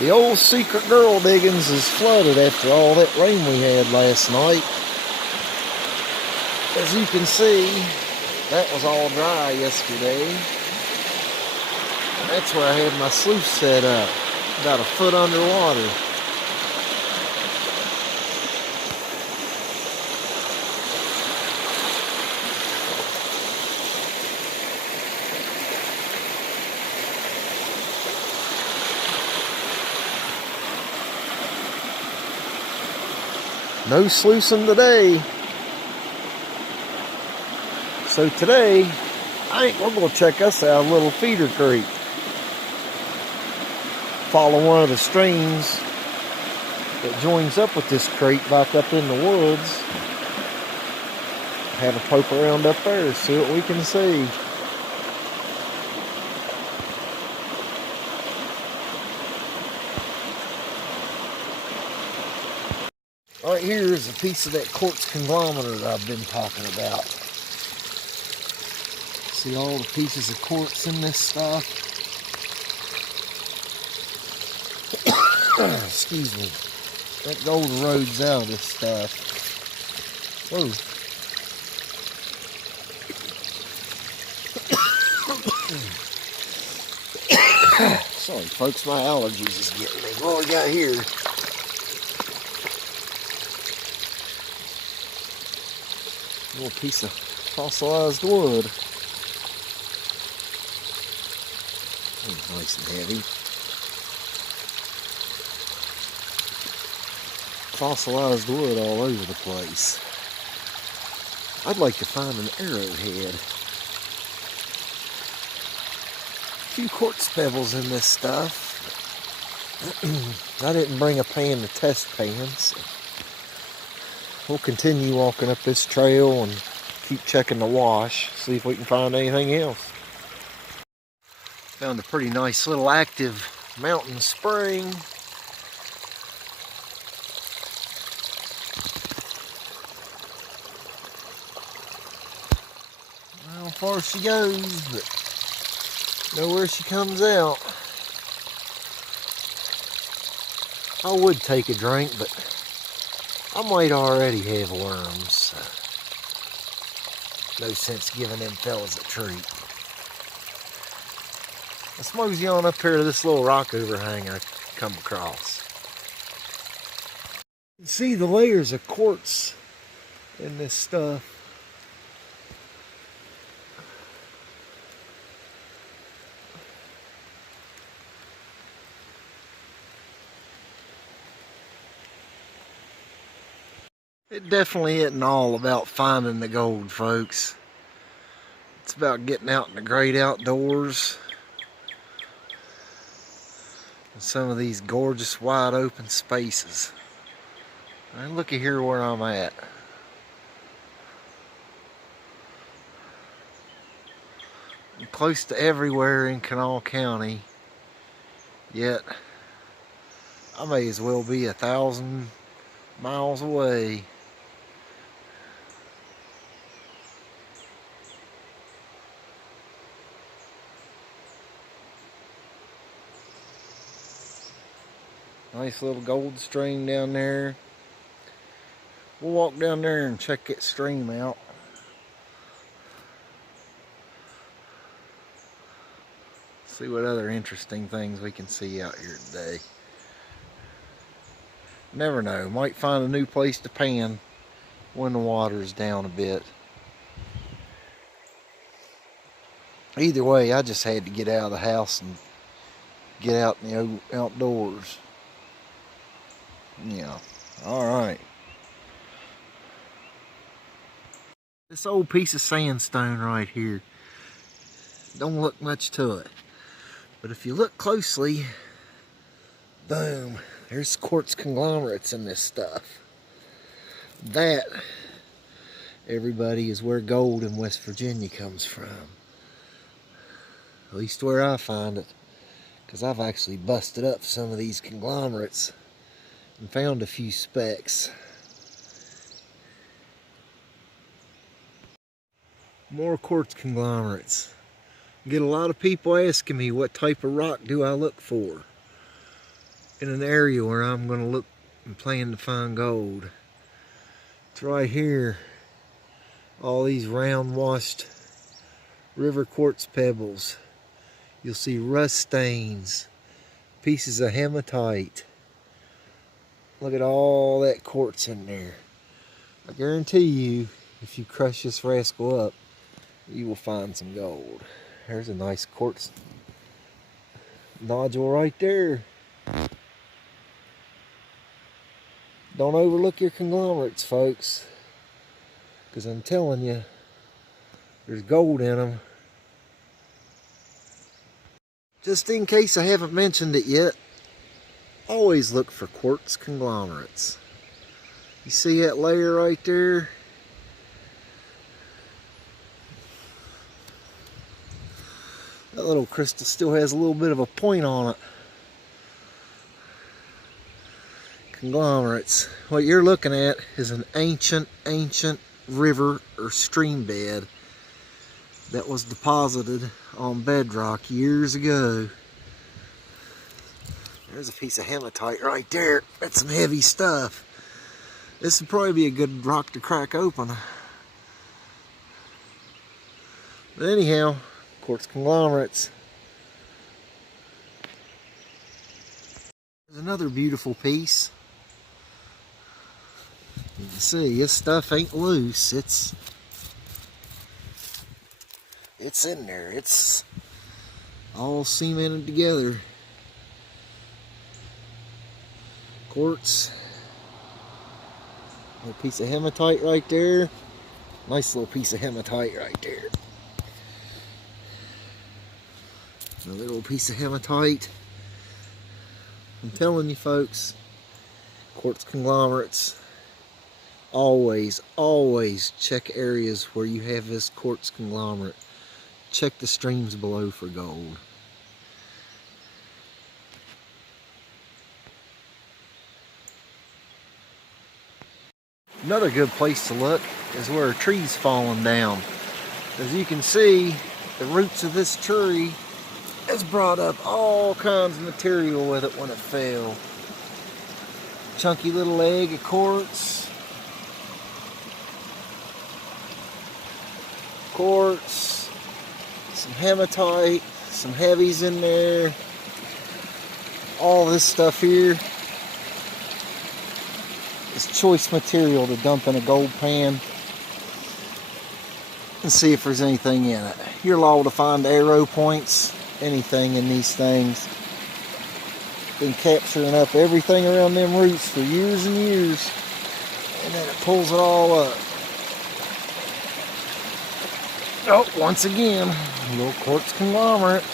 The old secret girl diggings is flooded after all that rain we had last night. As you can see, that was all dry yesterday. And that's where I had my sluice set up, about a foot underwater. No sluicing today. So today, I think we're going to check us out a little feeder creek. Follow one of the streams that joins up with this creek back up in the woods. Have a poke around up there, see what we can see. Right here is a piece of that quartz conglomerate I've been talking about. See all the pieces of quartz in this stuff? Excuse me. That gold erodes out of this stuff. Whoa. Sorry folks, my allergies is getting me. What we got here? A little piece of fossilized wood. Oh, nice and heavy. Fossilized wood all over the place. I'd like to find an arrowhead. A few quartz pebbles in this stuff. I didn't bring a pan to test pans. We'll continue walking up this trail and keep checking the wash, see if we can find anything else. Found a pretty nice little active mountain spring. I don't know how far she goes, but know where she comes out. I would take a drink, but I might already have worms. No sense giving them fellas a treat. Let's mosey on up here to this little rock overhang I come across. You can see the layers of quartz in this stuff. It definitely isn't all about finding the gold, folks. It's about getting out in the great outdoors. In some of these gorgeous wide open spaces. And look at here where I'm at. I'm close to everywhere in Kanawha County. Yet, I may as well be 1,000 miles away. Nice little gold stream down there. We'll walk down there and check that stream out. See what other interesting things we can see out here today. Never know, might find a new place to pan when the water's down a bit. Either way, I just had to get out of the house and get out in the outdoors. Yeah, alright. This old piece of sandstone right here, don't look much to it. But if you look closely, boom, there's quartz conglomerates in this stuff. That, everybody, is where gold in West Virginia comes from. At least where I find it. Because I've actually busted up some of these conglomerates and found a few specks. More quartz conglomerates. I get a lot of people asking me what type of rock do I look for. in an area where I'm going to look and plan to find gold. It's right here. All these round washed river quartz pebbles. You'll see rust stains, pieces of hematite. Look at all that quartz in there. I guarantee you, if you crush this rascal up, you will find some gold. There's a nice quartz nodule right there. Don't overlook your conglomerates, folks, because I'm telling you, there's gold in them. Just in case I haven't mentioned it yet, always look for quartz conglomerates. You see that layer right there? That little crystal still has a little bit of a point on it. Conglomerates. What you're looking at is an ancient river or stream bed that was deposited on bedrock years ago. There's a piece of hematite right there. That's some heavy stuff. This would probably be a good rock to crack open. But anyhow, quartz conglomerates. There's another beautiful piece. You can see this stuff ain't loose. It's in there. It's all cemented together. Quartz. A little piece of hematite right there. Nice little piece of hematite right there. Another little piece of hematite. I'm telling you folks, quartz conglomerates, always check areas where you have this quartz conglomerate. Check the streams below for gold. Another good place to look is where a tree's falling down. As you can see, the roots of this tree has brought up all kinds of material with it when it fell. Chunky little egg of quartz. Quartz. Some hematite. Some heavies in there. All this stuff here is choice material to dump in a gold pan and see if there's anything in it. You're liable to find arrow points, anything in these things. Been capturing up everything around them roots for years and years, and then it pulls it all up. Oh, once again, a little quartz conglomerate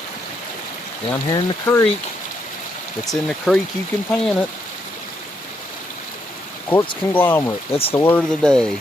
down here in the creek. If it's in the creek, you can pan it. Quartz conglomerate, that's the word of the day.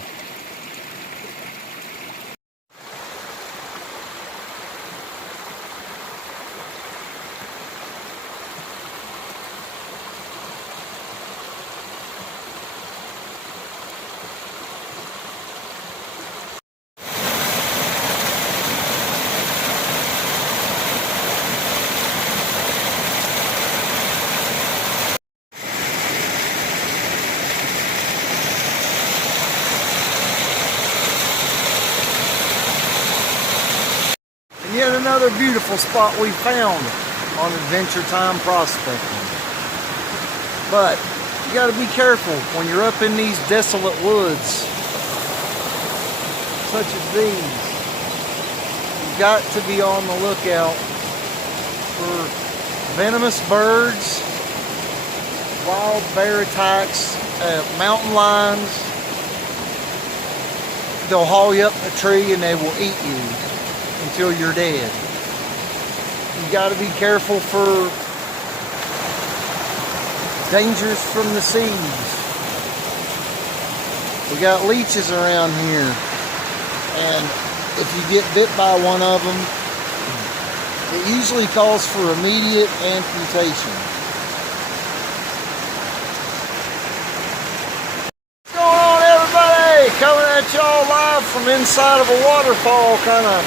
Yet another beautiful spot we found on Adventure Time prospecting. But you got to be careful when you're up in these desolate woods such as these. You've got to be on the lookout for venomous birds, wild bear attacks, mountain lions. They'll haul you up a tree and they will eat you until you're dead. You got to be careful for dangers from the seas. We got leeches around here, and if you get bit by one of them, it usually calls for immediate amputation. What's going on, everybody? Coming at y'all live from inside of a waterfall kind of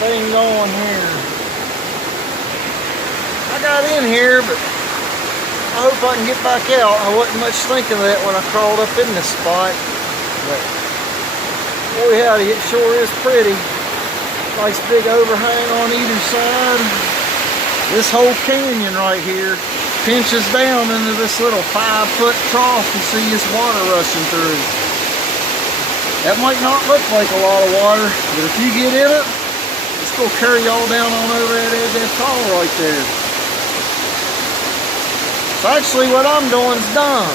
thing going here. I got in here, but hope I can get back out. I wasn't much thinking of that when I crawled up in this spot. But boy howdy, it sure is pretty. Nice big overhang on either side. This whole canyon right here pinches down into this little 5-foot trough. You see this water rushing through. That might not look like a lot of water, but if you get in it, it's gonna carry y'all down on over that edge of that fall right there. So actually what I'm doing is dumb.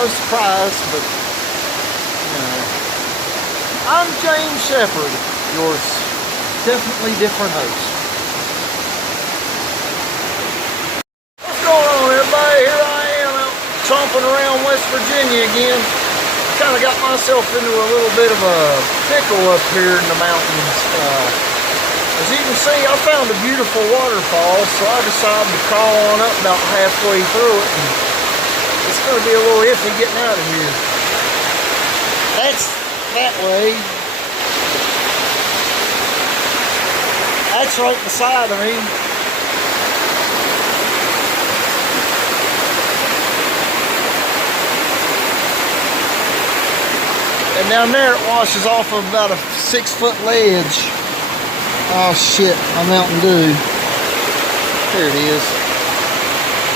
No surprise, but you know. I'm James Shepherd, yours definitely different host. What's going on, everybody? Here I am out chomping around West Virginia again. Kind of got myself into a little bit of a pickle up here in the mountains. As you can see, I found a beautiful waterfall, so I decided to crawl on up about halfway through it. And it's going to be a little iffy getting out of here. That's that way. That's right beside of me. And down there it washes off of about a 6-foot ledge. Oh shit, my Mountain Dew. There it is.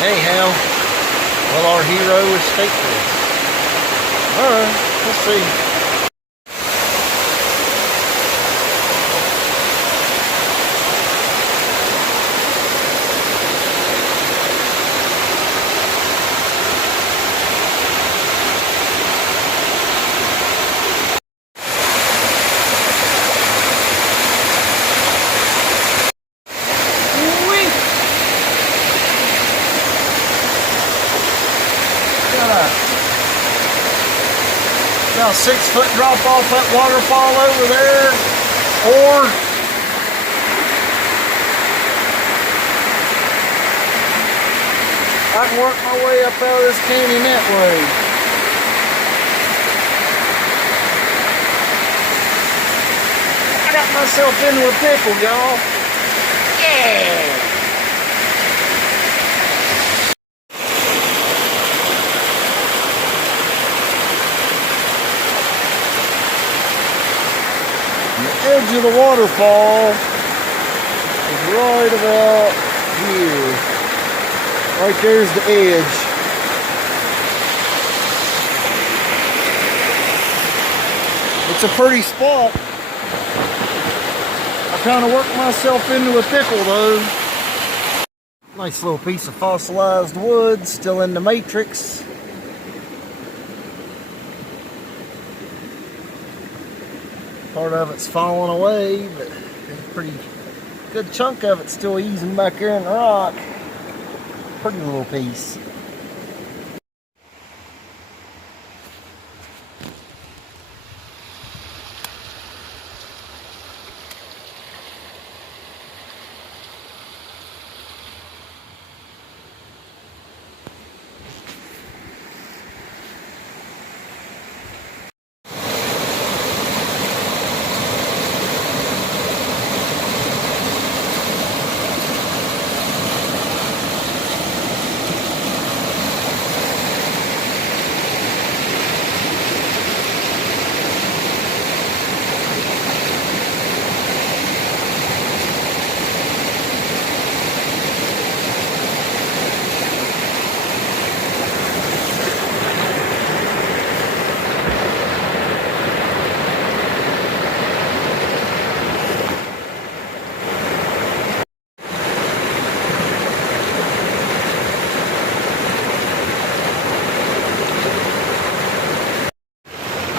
Anyhow, well, our hero escaped this. Alright, let's see. About 6-foot drop off that waterfall over there, or I can work my way up out of this canyon that way. I got myself into a pickle, y'all. Yeah! The edge of the waterfall is right about here. Right there's the edge. It's a pretty spot. I kind of worked myself into a pickle though. Nice little piece of fossilized wood, still in the matrix. Part of it's falling away, but a pretty good chunk of it's still easing back there in the rock. Pretty little piece.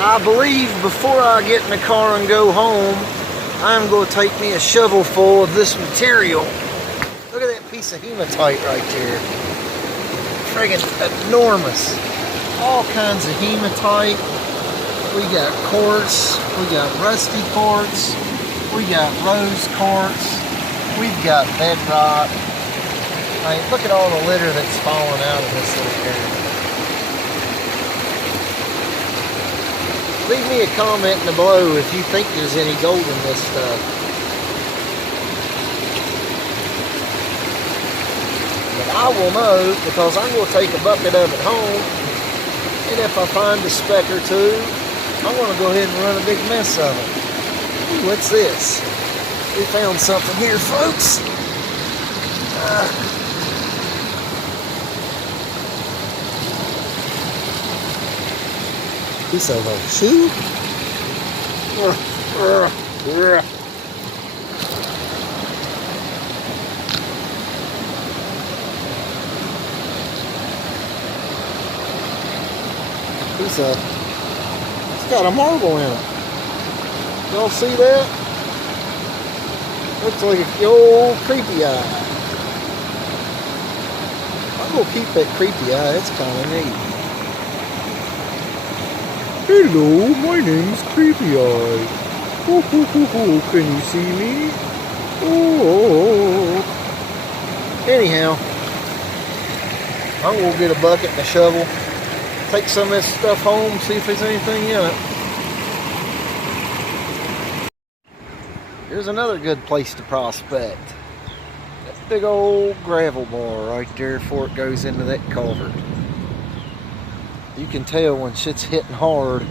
I believe before I get in the car and go home, I'm going to take me a shovel full of this material. Look at that piece of hematite right there. Friggin' enormous. All kinds of hematite. We got quartz, we got rusty quartz, we got rose quartz, we've got bedrock. I mean, look at all the litter that's falling out of this little area. Leave me a comment below if you think there's any gold in this stuff. I will know because I'm going to take a bucket of it home, and if I find a speck or two, I'm going to go ahead and run a big mess of it. Ooh, what's this? We found something here, folks. Piece of a shoe. It's got a marble in it. Y'all see that? Looks like a old creepy eye. I'm gonna keep that creepy eye. It's kind of neat. Hello, my name's Creepy Eye. Oh, ho, ho, ho. Can you see me? Oh. Anyhow, I'm gonna get a bucket and a shovel. Take some of this stuff home, see if there's anything in it. Here's another good place to prospect. That big old gravel bar right there before it goes into that culvert. You can tell when shit's hitting hard,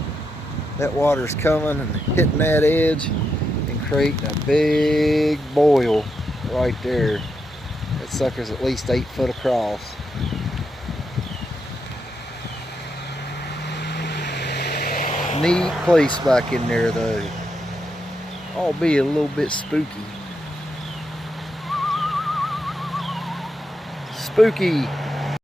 that water's coming and hitting that edge and creating a big boil right there. That sucker's at least 8 foot across. Neat place back in there though, albeit a little bit spooky. Spooky.